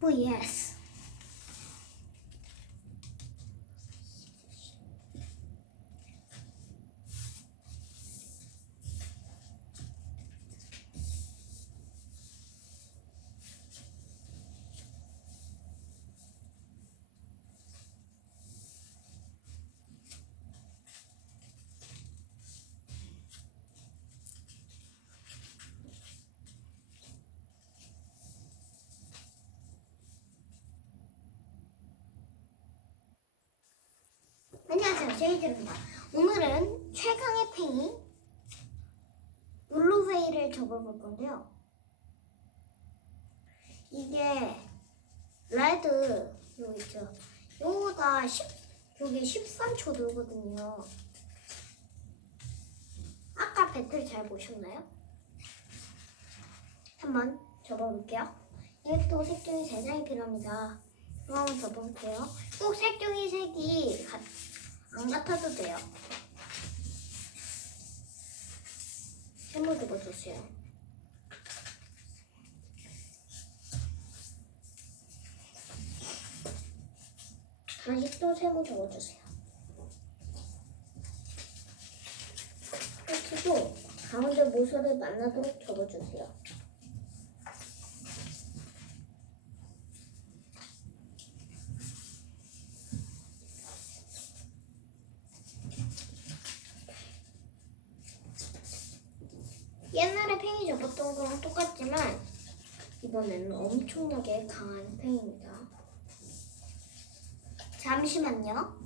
пояс. 제이드입니다. 오늘은 최강의 팽이 블루웨이를 접어볼 건데요. 이게 레드 여기 있죠. 요거가 10, 여기 13초 돌거든요. 아까 배틀 잘 보셨나요? 한번 접어볼게요. 이것도 색종이 3장이 필요합니다. 한번 접어볼게요. 꼭 색종이 안 같아도 돼요. 세모 접어주세요. 다시 또 세모 접어주세요. 끝이고 가운데 모서를 만나도록 접어주세요. 팽이 접었던 거랑 똑같지만 이번에는 엄청나게 강한 팽입니다. 잠시만요.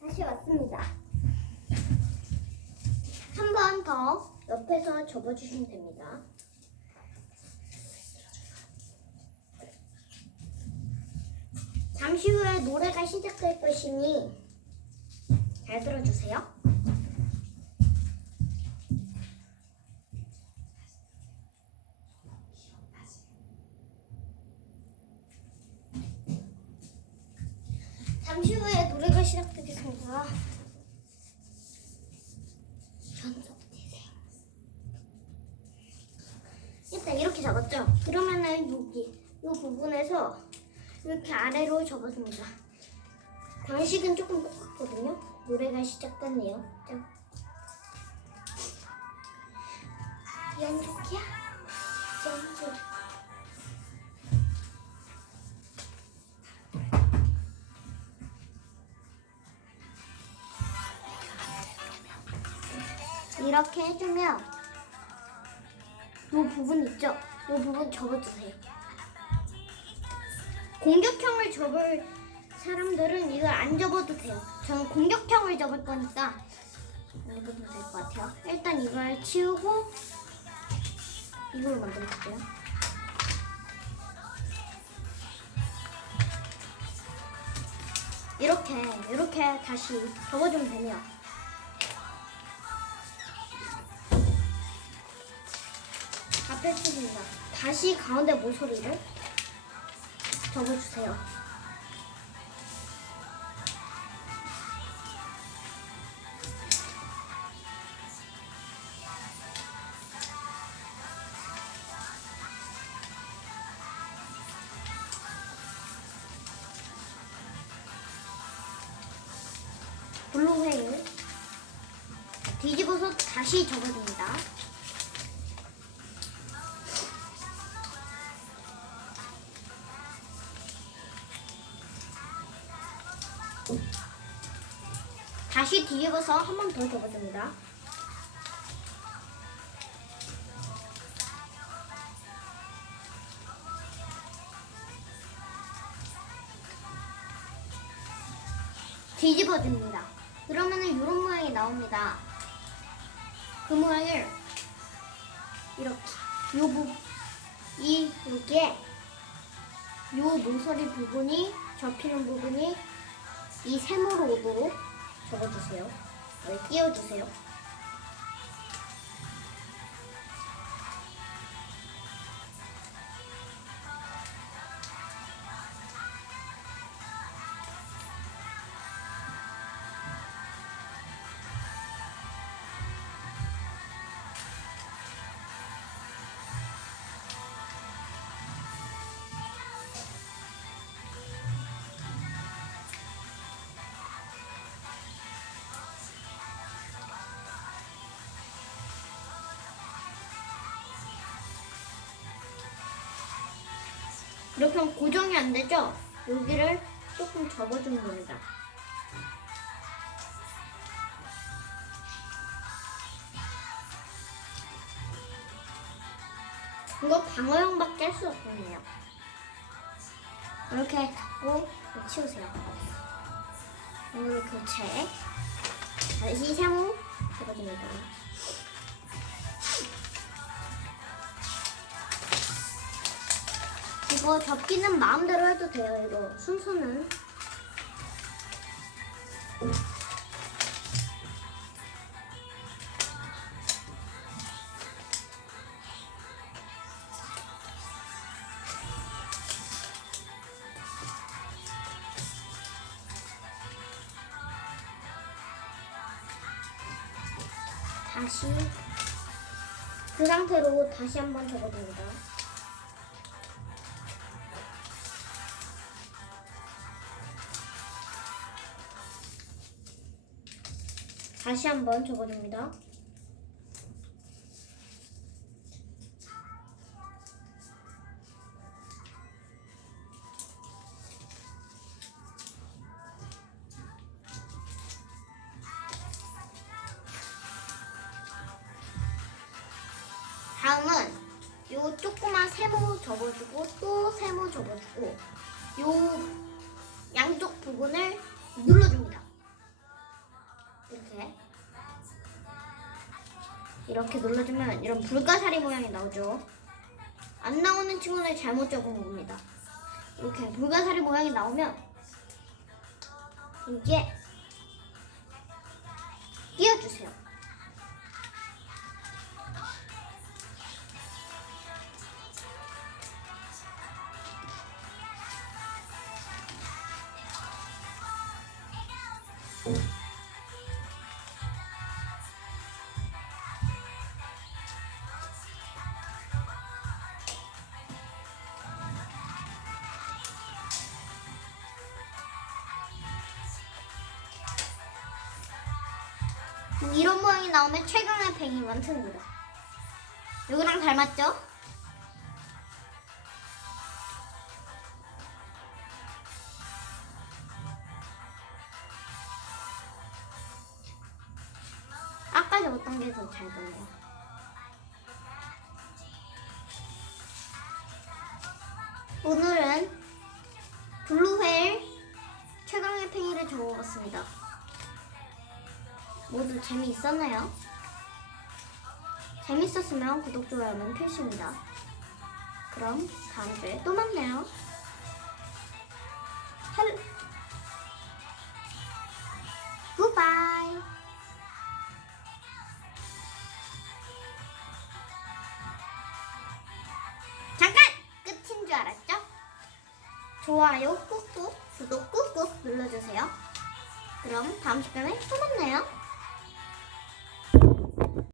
다시 왔습니다. 한 번 더 옆에서 접어주시면 됩니다. 잠시 후에 노래가 시작될 것이니 잘 들어주세요. 잠시 후에 노래가 시작되겠습니다. 그러면은 여기 이 부분에서 이렇게 아래로 접어줍니다. 방식은 조금 똑같거든요. 노래가 시작됐네요. 자. 연속이야? 연속. 이렇게 해주면 이 부분 있죠? 이 부분 접어주세요. 공격형을 접을 사람들은 이걸 안 접어도 돼요. 저는 공격형을 접을 거니까 안 접어도 될 것 같아요. 일단 이걸 치우고 이걸로 만들어볼게요. 이렇게 이렇게 다시 접어주면 되네요. 치입니다 다시 가운데 모서리를 접어주세요. 블루웨일 뒤집어서 다시 접어줍니다. 다시 뒤집어서 한 번 더 접어줍니다. 뒤집어줍니다. 그러면은 이런 모양이 나옵니다. 그 모양을 이렇게 요 부, 이 여기에 요 모서리 부분이 접히는 부분이 이 세모로 오도록 접어주세요. 여기 끼워주세요. 이렇게 하면 고정이 안 되죠? 여기를 조금 접어주는 겁니다. 이거 방어용밖에 할 수 없네요. 이렇게 잡고 치우세요. 이걸로 교체. 다시 세모 접어줍니다. 이거 접기는 마음대로 해도 돼요. 이거 순서는. 다시 그 상태로 다시 한번 접어줍니다. 다시 한번 접어줍니다. 다음은 요 조그만 세모 접어주고 또 세모 접어주고 요 양쪽 부분을 이렇게 눌러주면 이런 불가사리 모양이 나오죠. 안 나오는 친구는 잘못 적은 겁니다. 이렇게 불가사리 모양이 나오면 이게 띄워주세요. 이런 모양이 나오면 최강의 팽이 완성입니다. 이거랑 닮았죠? 아까 접었던 게 더 잘 보여요. 오늘은 블루웨일 최강의 팽이를 접어봤습니다. 모두 재미있었나요? 재밌었으면 구독, 좋아요는 필수입니다. 그럼 다음 주에 또 만나요. 헬 굿바이 잠깐! 끝인 줄 알았죠? 좋아요 꾹꾹, 구독 꾹꾹 눌러주세요. 그럼 다음 시간에 또 만나요.